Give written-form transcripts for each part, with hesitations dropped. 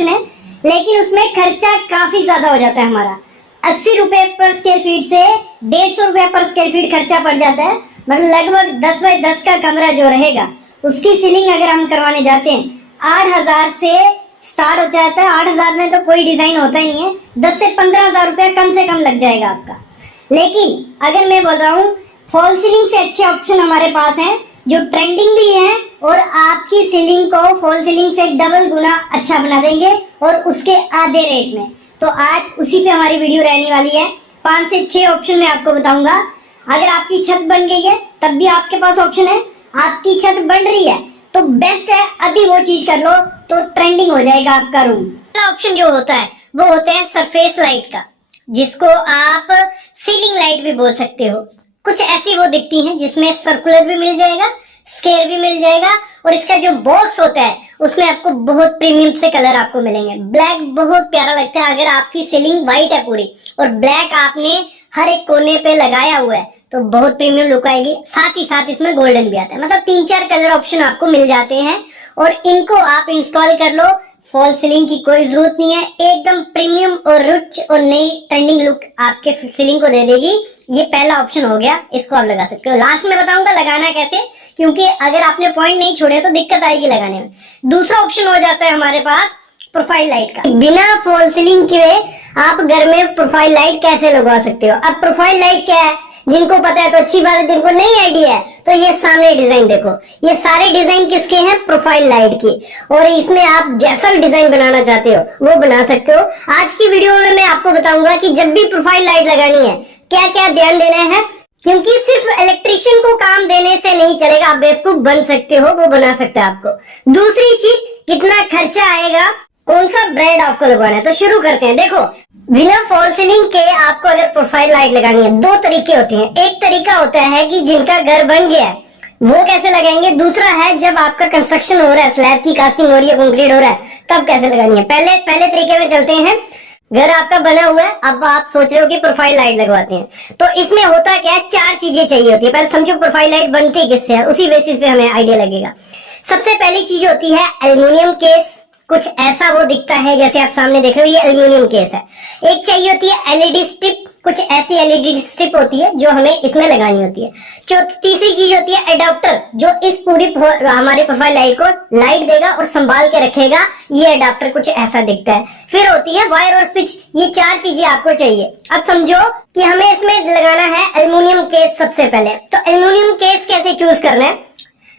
Option है, लेकिन उसमें खर्चा काफी ज्यादा हो जाता है हमारा। 80 रुपए पर स्क्वायर फीट से 150 रुपए पर स्क्वायर फीट खर्चा पड़ जाता है। मतलब लगभग 10 बाय 10 का कमरा जो रहेगा उसकी सीलिंग अगर हम करवाने जाते हैं 8000 से स्टार्ट हो जाता है। 8000 में तो कोई डिजाइन होता ही नहीं है, 10 से 15,000 रुपया कम से कम लग जाएगा आपका। लेकिन अगर मैं बोल रहा हूँ फॉल सीलिंग से अच्छे ऑप्शन हमारे पास हैं जो ट्रेंडिंग भी है और आपकी सीलिंग को फॉल सीलिंग से डबल गुना अच्छा बना देंगे और उसके आधे रेट में। तो आज उसी पे हमारी वीडियो रहने वाली है। 5 से 6 ऑप्शन मैं आपको बताऊंगा। अगर आपकी छत बन गई है तब भी आपके पास ऑप्शन है, आपकी छत बन रही है तो बेस्ट है अभी वो चीज कर लो तो ट्रेंडिंग हो जाएगा आपका रूम। पहला ऑप्शन जो होता है वो होता है सरफेस लाइट का, जिसको आप सीलिंग लाइट भी बोल सकते हो। कुछ ऐसी वो दिखती हैं जिसमें सर्कुलर भी मिल जाएगा, स्क्वायर भी मिल जाएगा और इसका जो बॉक्स होता है उसमें आपको बहुत प्रीमियम से कलर आपको मिलेंगे। ब्लैक बहुत प्यारा लगता है। अगर आपकी सीलिंग व्हाइट है पूरी और ब्लैक आपने हर एक कोने पे लगाया हुआ है तो बहुत प्रीमियम लुक आएगी। साथ ही साथ इसमें गोल्डन भी आता है। मतलब 3-4 कलर ऑप्शन आपको मिल जाते हैं और इनको आप इंस्टॉल कर लो। फॉल सीलिंग की कोई जरूरत नहीं है, एकदम प्रीमियम और रिच और नई ट्रेंडिंग लुक आपके सीलिंग को दे देगी। ये पहला ऑप्शन हो गया, इसको आप लगा सकते हो। लास्ट में बताऊंगा लगाना कैसे, क्योंकि अगर आपने पॉइंट नहीं छोड़े तो दिक्कत आएगी लगाने में। दूसरा ऑप्शन हो जाता है हमारे पास प्रोफाइल लाइट का। बिना फॉल सीलिंग के आप घर में प्रोफाइल लाइट कैसे लगवा सकते हो। अब प्रोफाइल लाइट क्या है, जिनको पता है तो अच्छी बात है, जिनको नहीं आइडिया है तो ये सामने डिजाइन देखो। ये सारे डिजाइन किसके हैं, प्रोफाइल लाइट की। और इसमें आप जैसा भी डिजाइन बनाना चाहते हो वो बना सकते हो। आज की वीडियो में मैं आपको बताऊंगा कि जब भी प्रोफाइल लाइट लगानी है क्या क्या ध्यान देना है, क्योंकि सिर्फ इलेक्ट्रिशियन को काम देने से नहीं चलेगा। आप बेवकूफ बन सकते हो, वो बना सकते हैं आपको। दूसरी चीज, कितना खर्चा आएगा, कौन सा ब्रांड आपको लगवाना है। तो शुरू करते हैं। देखो, बिना फॉल सीलिंग के आपको अगर प्रोफाइल लाइट लगानी है 2 तरीके होते हैं। एक तरीका होता है कि जिनका घर बन गया है वो कैसे लगाएंगे। दूसरा है जब आपका कंस्ट्रक्शन हो रहा है, स्लैब की कास्टिंग हो रही है, कंक्रीट हो रहा है, तब कैसे लगानी है। पहले तरीके में चलते हैं। घर आपका बना हुआ है, अब आप सोच रहे हो कि प्रोफाइल लाइट लगवाते हैं, तो इसमें होता क्या है, 4 चीजें चाहिए होती है। पहले समझो प्रोफाइल लाइट बनती किससे है, उसी बेसिस पे हमें आइडिया लगेगा। सबसे पहली चीज होती है एल्युमिनियम केस। कुछ ऐसा वो दिखता है जैसे आप सामने देख रहे हो, ये एल्युमिनियम केस है। एक चाहिए होती है एलईडी स्ट्रिप। कुछ ऐसी एलईडी स्ट्रिप होती है जो हमें इसमें लगानी होती है। तीसरी चीज होती है एडाप्टर, जो इस पूरी हमारे प्रोफाइल लाइट को लाइट देगा और संभाल के रखेगा। ये एडाप्टर कुछ ऐसा दिखता है। फिर होती है वायर और स्विच। ये 4 चीजें आपको चाहिए। अब समझो कि हमें इसमें लगाना है एल्युमिनियम केस। सबसे पहले तो एल्युमिनियम केस कैसे चूज करना है।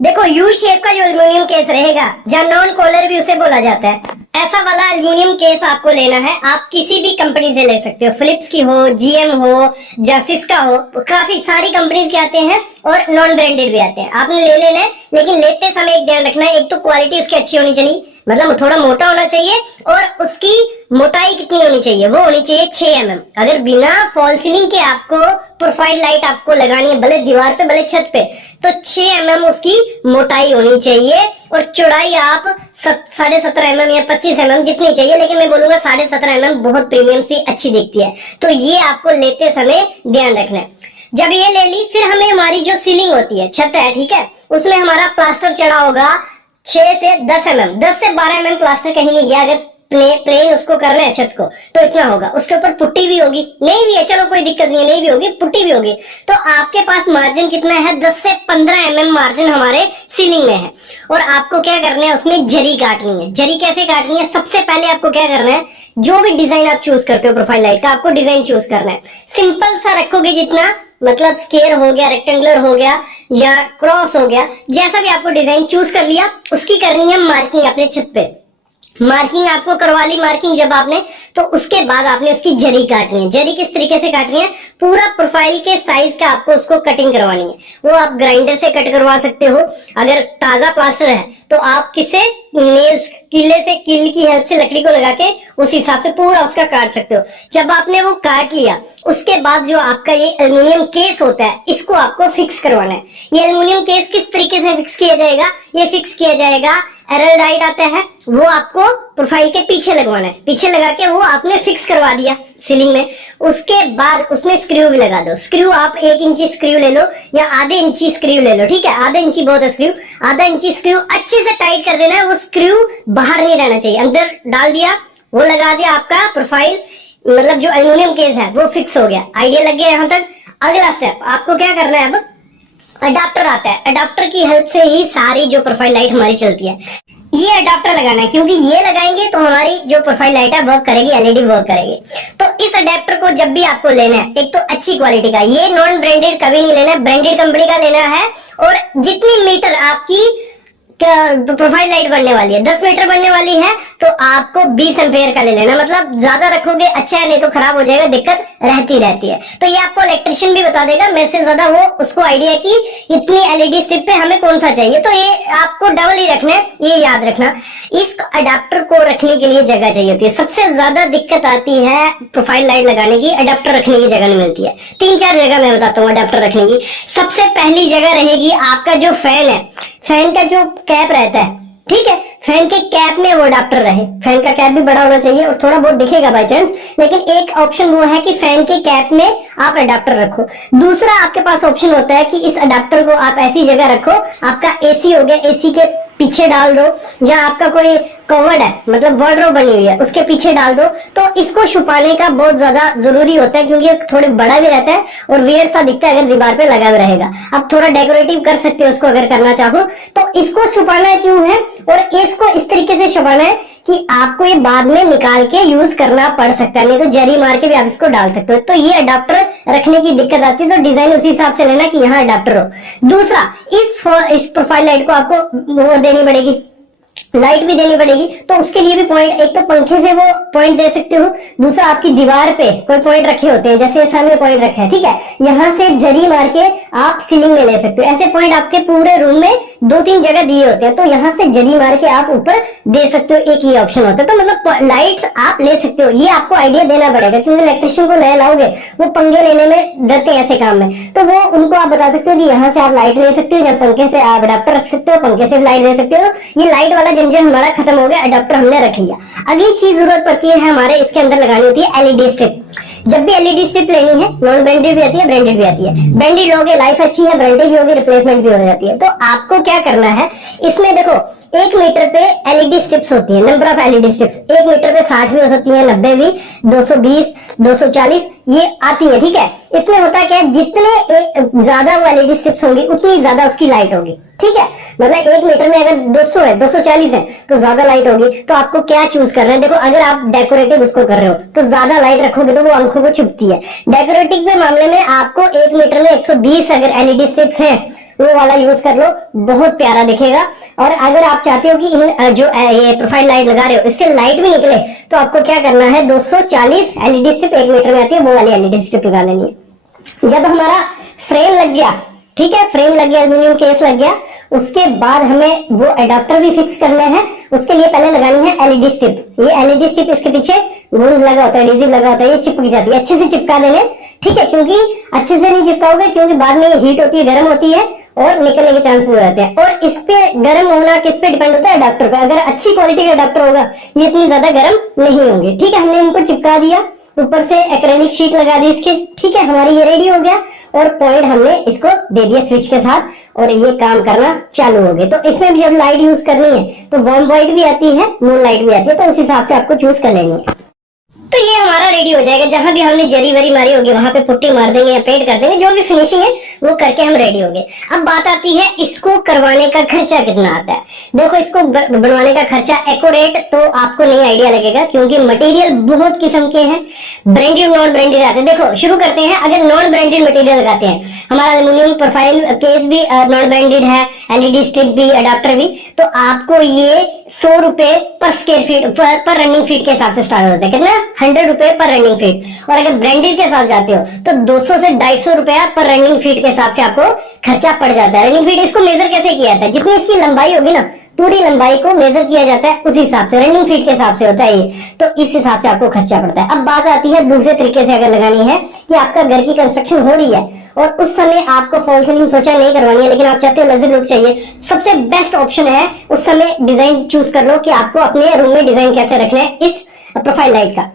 देखो, यू शेप का जो एल्युमिनियम केस रहेगा, जहाँ नॉन कॉलर भी उसे बोला जाता है, ऐसा वाला एल्युमिनियम केस आपको लेना है। आप किसी भी कंपनी से ले सकते हो, फिलिप्स की हो, जीएम हो, जासिस का हो, काफी सारी कंपनीज के आते हैं और नॉन ब्रांडेड भी आते हैं। आपने ले लेना है, लेकिन लेते समय एक ध्यान रखना है, एक तो क्वालिटी उसकी अच्छी होनी चाहिए, मतलब थोड़ा मोटा होना चाहिए, और उसकी मोटाई कितनी होनी चाहिए, वो होनी चाहिए 6 mm। अगर बिना फॉल सीलिंग के आपको प्रोफाइल लाइट आपको लगानी है, भले दीवार पे भले छत पे, तो 6 mm उसकी मोटाई होनी चाहिए। और चौड़ाई आप 17.5 mm या 25 mm जितनी चाहिए, लेकिन मैं बोलूंगा 17.5 mm बहुत प्रीमियम सी अच्छी दिखती है। तो ये आपको लेते समय ध्यान रखना है। जब ये ले ली, फिर हमें हमारी जो सीलिंग होती है, छत है, ठीक है, उसमें हमारा प्लास्टर चढ़ा होगा 6 से 10 mm। 10 से 12 mm प्लास्टर कहीं नहीं गया। अगर प्लेन उसको करना है छत को तो इतना होगा। उसके ऊपर पुट्टी भी होगी, नहीं भी है चलो कोई दिक्कत नहीं है, नहीं भी होगी, पुट्टी भी होगी। तो आपके पास मार्जिन कितना है, 10 से 15 mm मार्जिन हमारे सीलिंग में है। और आपको क्या करना है, उसमें जरी काटनी है। जरी कैसे काटनी है, सबसे पहले आपको क्या करना है, जो भी डिजाइन आप चूज करते हो प्रोफाइल लाइट का, आपको डिजाइन चूज करना है। सिंपल सा रखोगे, जितना मतलब स्क्वायर हो गया, रेक्टेंगुलर हो गया या क्रॉस हो गया, जैसा भी आपको डिजाइन चूज कर लिया, उसकी करनी है मार्किंग अपने छत पे। मार्किंग आपको करवा ली, मार्किंग जब आपने, तो उसके बाद आपने उसकी जरी काटनी है। जरी किस तरीके से काटनी है, पूरा प्रोफाइल के साइज का आपको उसको कटिंग करवानी है। वो आप ग्राइंडर से कट करवा सकते हो। अगर ताजा प्लास्टर है तो आप किसे नेल्स, कील की हेल्प से लकड़ी को लगा के उस हिसाब से पूरा उसका काट सकते हो। जब आपने वो काट लिया, उसके बाद जो आपका ये एल्युमिनियम केस होता है, इसको आपको फिक्स करवाना है। ये एल्युमिनियम केस किस तरीके से फिक्स किया जाएगा, ये फिक्स किया जाएगा, एरलडाइड आता है, वो आपको प्रोफाइल के पीछे लगवाना है। पीछे लगा के वो आपने फिक्स करवा दिया। सीलिंग में। उसके बाद उसमें स्क्रू भी लगा दो। स्क्रू आप 1 इंची स्क्रू ले लो या आधे इंची स्क्रू ले लो, ठीक है, आधा इंची बहुत है स्क्रू, आधा इंची स्क्रू अच्छे से टाइट कर देना है, वो स्क्रू बाहर नहीं रहना चाहिए। अंदर डाल दिया, वो लगा दिया, आपका प्रोफाइल मतलब जो एल्यूमिनियम केस है वो फिक्स हो गया। आइडिया लग गया यहाँ तक। अगला स्टेप आपको क्या करना है, अब अडाप्टर आता है। अडाप्टर की हेल्प से ही सारी जो प्रोफाइल लाइट हमारी चलती है। ये अडाप्टर लगाना है, क्योंकि ये लगाएंगे तो हमारी जो प्रोफाइल लाइट है वर्क करेगी, एलईडी वर्क करेगी। तो इस अडेप्टर को जब भी आपको लेना है, एक तो अच्छी क्वालिटी का, ये नॉन ब्रांडेड कभी नहीं लेना है, ब्रांडेड कंपनी का लेना है। और जितनी मीटर आपकी प्रोफाइल लाइट बनने वाली है, 10 मीटर बनने वाली है, तो आपको 20 एम्पेयर का ले लेना। मतलब ज्यादा रखोगे अच्छा है, नहीं तो खराब हो जाएगा, दिक्कत रहती है। तो ये आपको इलेक्ट्रिशियन भी बता देगा, मेरे से ज्यादा वो उसको आइडिया कि इतनी एलईडी स्ट्रिप पे हमें कौन सा चाहिए। तो ये आपको डबल ही रखना है, ये याद रखना। इस अडाप्टर को रखने के लिए जगह चाहिए होती है। सबसे ज्यादा दिक्कत आती है प्रोफाइल लाइट लगाने की, अडाप्टर रखने की जगह नहीं मिलती है। 3-4 जगह मैं बताता हूँ अडाप्टर रखने की। सबसे पहली जगह रहेगी आपका जो फैन है, फैन का जो कैप रहता है, ठीक है, फैन के कैप में वो अडाप्टर रहे। फैन का कैप भी बड़ा होना चाहिए और थोड़ा बहुत दिखेगा बाय चांस, लेकिन एक ऑप्शन वो है कि फैन के कैप में आप अडाप्टर रखो। दूसरा आपके पास ऑप्शन होता है कि इस अडाप्टर को आप ऐसी जगह रखो, आपका एसी हो गया, एसी के पीछे डाल दो, जहां आपका कोई कवर्ड है, मतलब वार्डरोब बनी हुई है, उसके पीछे डाल दो। तो इसको छुपाने का बहुत ज्यादा जरूरी होता है, क्योंकि थोड़े बड़ा भी रहता है और वियर्ड सा दिखता है अगर दीवार पे लगा हुआ रहेगा। आप थोड़ा डेकोरेटिव कर सकते हो उसको अगर करना चाहो। तो इसको छुपाना क्यों है और इसको इस तरीके से छुपाना है कि आपको ये बाद में निकाल के यूज करना पड़ सकता है, नहीं तो जरी मार के भी आप इसको डाल सकते हो। तो ये अडाप्टर रखने की दिक्कत आती है, तो डिजाइन उसी हिसाब से लेना कि यहाँ अडाप्टर हो। दूसरा, इस प्रोफाइल लाइट को आपको वो देनी पड़ेगी, लाइट भी देनी पड़ेगी। तो उसके लिए भी पॉइंट, एक तो पंखे से वो पॉइंट दे सकते हो, दूसरा आपकी दीवार पे कोई पॉइंट रखे होते हैं, जैसे सामने पॉइंट रखा है, ठीक है, यहाँ से जरी मार के आप सीलिंग में ले सकते हो। ऐसे पॉइंट आपके पूरे रूम में 2-3 जगह दिए होते हैं, तो यहाँ से जरी मार के आप ऊपर दे सकते हो। एक ये ऑप्शन होता है। तो मतलब लाइट आप ले सकते हो। ये आपको आइडिया देना पड़ेगा, क्योंकि इलेक्ट्रिशियन को नया लाओगे, वो पंगे लेने में डरते हैं ऐसे काम में। तो वो उनको आप बता सकते हो कि यहाँ से आप लाइट ले सकते हो, या पंखे से आप अडाप्टर रख सकते हो, पंखे से लाइट दे सकते हो। ये लाइट वाला झंझट हमारा खत्म हो गया, अडाप्टर हमने रख लिया। अगली चीज जरूरत पड़ती है हमारे इसके अंदर लगानी होती है एलईडी स्ट्रिप। जब भी एलईडी स्ट्रिप लेनी है, नॉन ब्रांडेड भी आती है, ब्रांडेड भी आती है। ब्रांडेड लोगे लाइफ अच्छी है, ब्रांडेड भी होगी रिप्लेसमेंट भी हो जाती है। तो आपको क्या करना है, इसमें देखो 1 मीटर पे एलईडी स्ट्रिप्स होती है, number of LED strips. 1 metre पे 60 भी हो सकती है, 90 भी, 220, 240 ये आती है, ठीक है। इसमें होता क्या है, जितने ज्यादा वो एलईडी स्ट्रिप्स होंगी उतनी ज्यादा उसकी लाइट होगी, ठीक है। मतलब 1 मीटर में अगर 200 है, 240 है, तो ज्यादा लाइट होगी। तो आपको क्या चूज करना है, देखो अगर आप डेकोरेटिव उसको कर रहे हो तो ज्यादा लाइट रखोगे तो वो आंखों को चुभती है। डेकोरेटिव के मामले में आपको 1 मीटर में 120 अगर एलईडी स्ट्रिप्स है, वो वाला यूज कर लो, बहुत प्यारा दिखेगा। और अगर आप चाहते हो कि इन जो ये प्रोफाइल लाइट लगा रहे हो इससे लाइट भी निकले, तो आपको क्या करना है, 240 एलईडी स्ट्रिप 1 मीटर में आती है, वो वाली एलईडी स्ट्रिप लगा लेनी है। जब हमारा फ्रेम लग गया, ठीक है, फ्रेम लग गया, एल्यूमिनियम केस लग गया, उसके बाद हमें वो अडाप्टर भी फिक्स करना है। उसके लिए पहले लगानी है एलईडी स्ट्रिप। ये एलईडी स्ट्रिप इसके पीछे गोंद लगा होता है, एडहेसिव लगा होता है, ये चिपक जाती है। अच्छे से चिपका देने, ठीक है, क्योंकि अच्छे से नहीं चिपकाओगे, क्योंकि बाद में ये हीट होती है, गर्म होती है और निकलने के चांसेस हो जाते हैं। और इस पे गर्म होना किस पे डिपेंड होता है, अडाप्टर पे। अगर अच्छी क्वालिटी का अडाप्टर होगा ये इतनी ज्यादा गर्म नहीं होंगे, ठीक है। हमने इनको चिपका दिया, ऊपर से एक्रेलिक शीट लगा दी इसके, ठीक है, हमारी ये रेडी हो गया। और पॉइंट हमने इसको दे दिया स्विच के साथ, और ये काम करना चालू हो गया। तो इसमें जब लाइट यूज करनी है तो वार्म वाइट भी आती है, मून लाइट भी आती है, तो उस हिसाब से आपको चूज कर लेनी है। तो ये हमारा रेडी हो जाएगा। जहां भी हमने जरी वरी मारी होगी वहां पे पुट्टी मार देंगे या पेंट कर देंगे, जो भी फिनिशिंग है वो करके हम रेडी हो गए। अब बात आती है इसको करवाने का खर्चा कितना आता है। देखो इसको बनवाने का खर्चा एक्यूरेट तो आपको नहीं आइडिया लगेगा, क्योंकि मटेरियल बहुत किस्म के हैं, ब्रांडेड नॉन ब्रांडेड आते हैं। देखो शुरू करते हैं, अगर नॉन ब्रांडेड मटेरियल लगाते हैं, हमारा एल्यूमिनियम प्रोफाइल केस भी नॉन ब्रांडेड है, एलईडी स्ट्रिप भी, अडाप्टर भी, तो आपको ये 100 रुपए पर स्क्वायर फीट पर रनिंग फीट के हिसाब से स्टार्ट होता है। कितना, 100 रुपए पर रनिंग फीट। और अगर ब्रांडेड के साथ जाते हो तो 200 से 250 रुपया पर रनिंग फीट के हिसाब से आपको खर्चा पड़ जाता है। रनिंग फीट इसको मेजर कैसे किया जाता है, जितनी इसकी लंबाई होगी ना, पूरी लंबाई को मेजर किया जाता है, उस हिसाब से रनिंग फीट के हिसाब से होता है ये। तो इस हिसाब से आपको खर्चा पड़ता है। अब बात आती है दूसरे तरीके से अगर लगानी है कि आपका घर की कंस्ट्रक्शन हो रही है और उस समय आपको फॉल सीलिंग सोचा नहीं करवानी है, लेकिन आप चाहते हो लग्जरी लुक चाहिए, सबसे बेस्ट ऑप्शन है उस समय डिजाइन चूज कर लो कि आपको अपने रूम में डिजाइन कैसे रखना है इस प्रोफाइल लाइट का।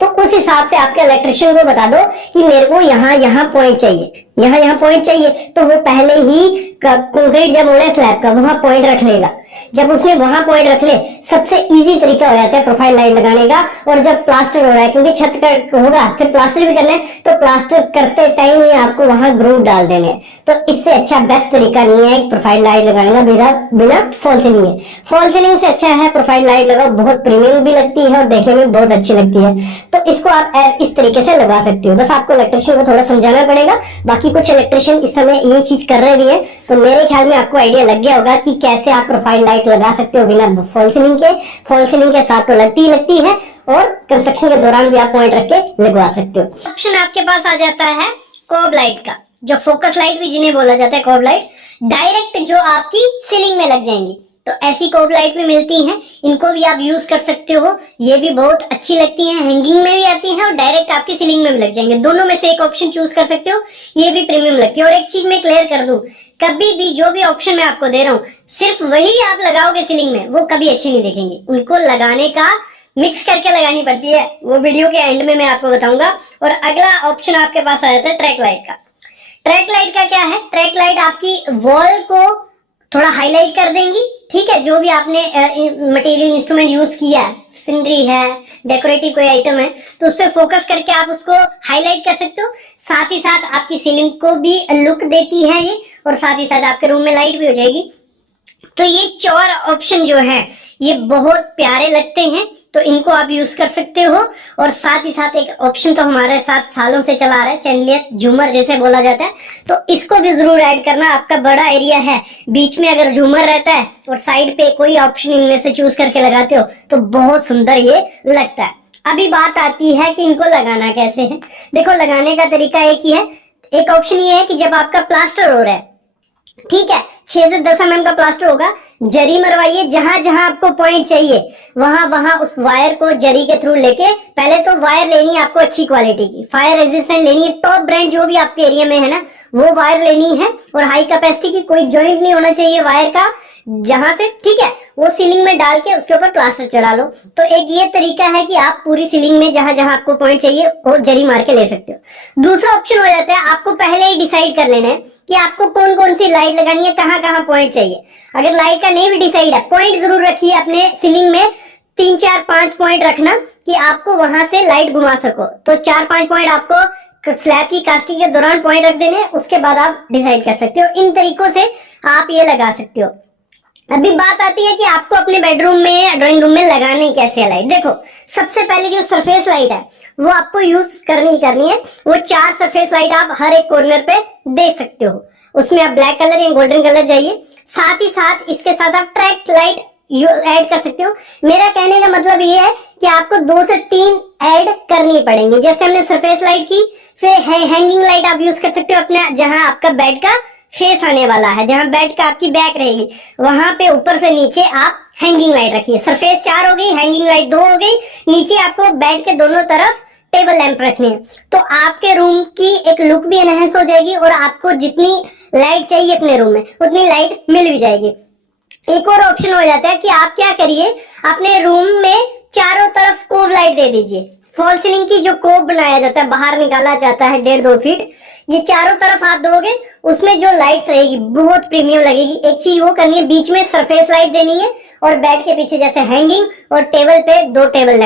तो उस हिसाब से आपके इलेक्ट्रिशियन को बता दो कि मेरे को यहाँ पॉइंट चाहिए, यहाँ पॉइंट चाहिए, तो वो पहले ही कंक्रीट जब मोड़े स्लैब का वहां पॉइंट रख लेगा। जब उसने वहां पॉइंट रख ले, सबसे इजी तरीका हो जाता है प्रोफाइल लाइट लगाने का। और जब प्लास्टर हो रहा है, क्योंकि छत का होगा फिर प्लास्टर भी करना है, तो प्लास्टर करते टाइम ही आपको वहां ग्रूव डाल देने हैं। तो इससे अच्छा बेस्ट तरीका नहीं है प्रोफाइल लाइट लगाने का बिना फॉल सीलिंग है। फॉल सीलिंग से अच्छा है प्रोफाइल लाइट लगाओ, बहुत प्रीमियम भी लगती है और देखने में बहुत अच्छी लगती है। तो इसको आप इस तरीके से लगा सकते हो। बस आपको इलेक्ट्रिशियन को थोड़ा समझाना पड़ेगा। बाकी कुछ इलेक्ट्रिशियन इस समय ये चीज कर रहे भी है, तो मेरे ख्याल में आपको आइडिया लग गया होगा कि कैसे आप प्रोफाइल लाइट लगा सकते हो बिना फॉल सीलिंग के। फॉल सीलिंग के साथ तो लगती है और कंस्ट्रक्शन के दौरान भी आप पॉइंट रख के लगवा सकते हो। ऑप्शन आपके पास आ जाता है कोब लाइट का, जो फोकस लाइट भी जिन्हें बोला जाता है, कोब लाइट डायरेक्ट जो आपकी सीलिंग में लग जाएंगी। तो ऐसी कोब लाइट भी मिलती हैं, इनको भी आप यूज कर सकते हो। ये भी बहुत अच्छी लगती हैं, हैंगिंग में भी आती हैं और डायरेक्ट आपकी सीलिंग में भी लग जाएंगे। दोनों में से एक ऑप्शन चूज कर सकते हो, ये भी प्रीमियम लगती है। और एक चीज मैं क्लियर कर दूं, कभी भी जो भी ऑप्शन मैं आपको दे रहा हूँ सिर्फ वही आप लगाओगे सीलिंग में, वो कभी अच्छी नहीं दिखेंगी। उनको लगाने का मिक्स करके लगानी पड़ती है, वो वीडियो के एंड में मैं आपको बताऊंगा। और अगला ऑप्शन आपके पास आ जाता है ट्रैक लाइट का। ट्रैक लाइट का क्या है, ट्रैक लाइट आपकी वॉल को थोड़ा हाईलाइट कर देंगी। ठीक है, जो भी आपने मटेरियल इंस्ट्रूमेंट यूज किया है, सीनरी है, डेकोरेटिव कोई आइटम है, तो उस पर फोकस करके आप उसको हाईलाइट कर सकते हो। साथ ही साथ आपकी सीलिंग को भी लुक देती है ये, और साथ ही साथ आपके रूम में लाइट भी हो जाएगी। तो ये 4 ऑप्शन जो है ये बहुत प्यारे लगते हैं, तो इनको आप यूज कर सकते हो। और साथ ही साथ एक ऑप्शन तो हमारे साथ सालों से चला आ रहा है, चैंडलियर झूमर जैसे बोला जाता है, तो इसको भी जरूर ऐड करना। आपका बड़ा एरिया है, बीच में अगर झूमर रहता है और साइड पे कोई ऑप्शन इनमें से चूज करके लगाते हो तो बहुत सुंदर ये लगता है। अभी बात आती है कि इनको लगाना कैसे है। देखो, लगाने का तरीका एक ही है। एक ऑप्शन ये है कि जब आपका प्लास्टर हो रहा है, ठीक है, 6 से 10 mm का प्लास्टर होगा, जरी मरवाइए। जहां जहां आपको पॉइंट चाहिए वहां वहां उस वायर को जरी के थ्रू लेके, पहले तो वायर लेनी है आपको अच्छी क्वालिटी की, फायर रेजिस्टेंट लेनी है, टॉप ब्रांड जो भी आपके एरिया में है ना वो वायर लेनी है। और हाई कैपेसिटी की, कोई जॉइंट नहीं होना चाहिए वायर का जहां से, ठीक है, वो सीलिंग में डाल के उसके ऊपर प्लास्टर चढ़ा लो। तो एक ये तरीका है कि आप पूरी सीलिंग में जहां जहां आपको पॉइंट चाहिए वो जरी मार के ले सकते हो। दूसरा ऑप्शन हो जाता है, आपको पहले ही डिसाइड कर लेना है कि आपको कौन कौन सी लाइट लगानी है, कहां कहां पॉइंट चाहिए। अगर लाइट का नहीं भी डिसाइड है, पॉइंट जरूर रखिए अपने सीलिंग में, 3, 4, 5 पॉइंट रखना कि आपको वहां से लाइट घुमा सको। तो 4, 5 पॉइंट आपको स्लैब की कास्टिंग के दौरान पॉइंट रख देने, उसके बाद आप डिसाइड कर सकते हो। इन तरीकों से आप ये लगा सकते हो। अभी बात आती है कि आपको अपने बेडरूम में, ड्राइंग रूम में लगानी कैसे है लाइट। देखो, सबसे पहले जो सरफेस लाइट है वो आपको यूज करनी है। वो 4 सरफेस लाइट आप हर एक कॉर्नर पे दे सकते हो। उसमें आप ब्लैक कलर या गोल्डन कलर चाहिए। साथ ही साथ इसके साथ आप ट्रैक लाइट ऐड कर सकते हो। मेरा कहने का मतलब ये है कि आपको 2 से 3 ऐड करनी पड़ेंगी। जैसे हमने सरफेस लाइट की, फिर हैंगिंग लाइट आप यूज कर सकते हो अपने, जहां आपका बेड का फेस आने वाला है, जहां बेड का आपकी बैक रहेगी, वहां पे ऊपर से नीचे आप हैंगिंग लाइट रखिए। सरफेस 4 हो गई, हैंगिंग लाइट 2 हो गई। नीचे आपको बेड के दोनों तरफ टेबल लैंप रखने हैं, तो आपके रूम की एक लुक भी एनहेंस हो जाएगी और आपको जितनी लाइट चाहिए अपने रूम में उतनी लाइट मिल भी जाएगी। एक और ऑप्शन हो जाता है कि आप क्या करिए, अपने रूम में चारों तरफ कोब लाइट दे दीजिए। फॉल सीलिंग की जो कोब बनाया जाता है, बाहर निकाला जाता है 1.5-2 फीट, ये चारों तरफ आप दोगे, उसमें जो लाइट्स रहेगी बहुत प्रीमियम लगेगी। एक चीज वो करनी है, बीच में सरफेस लाइट देनी है और बेड के पीछे जैसे हैंगिंग, और टेबल पे 2 टेबल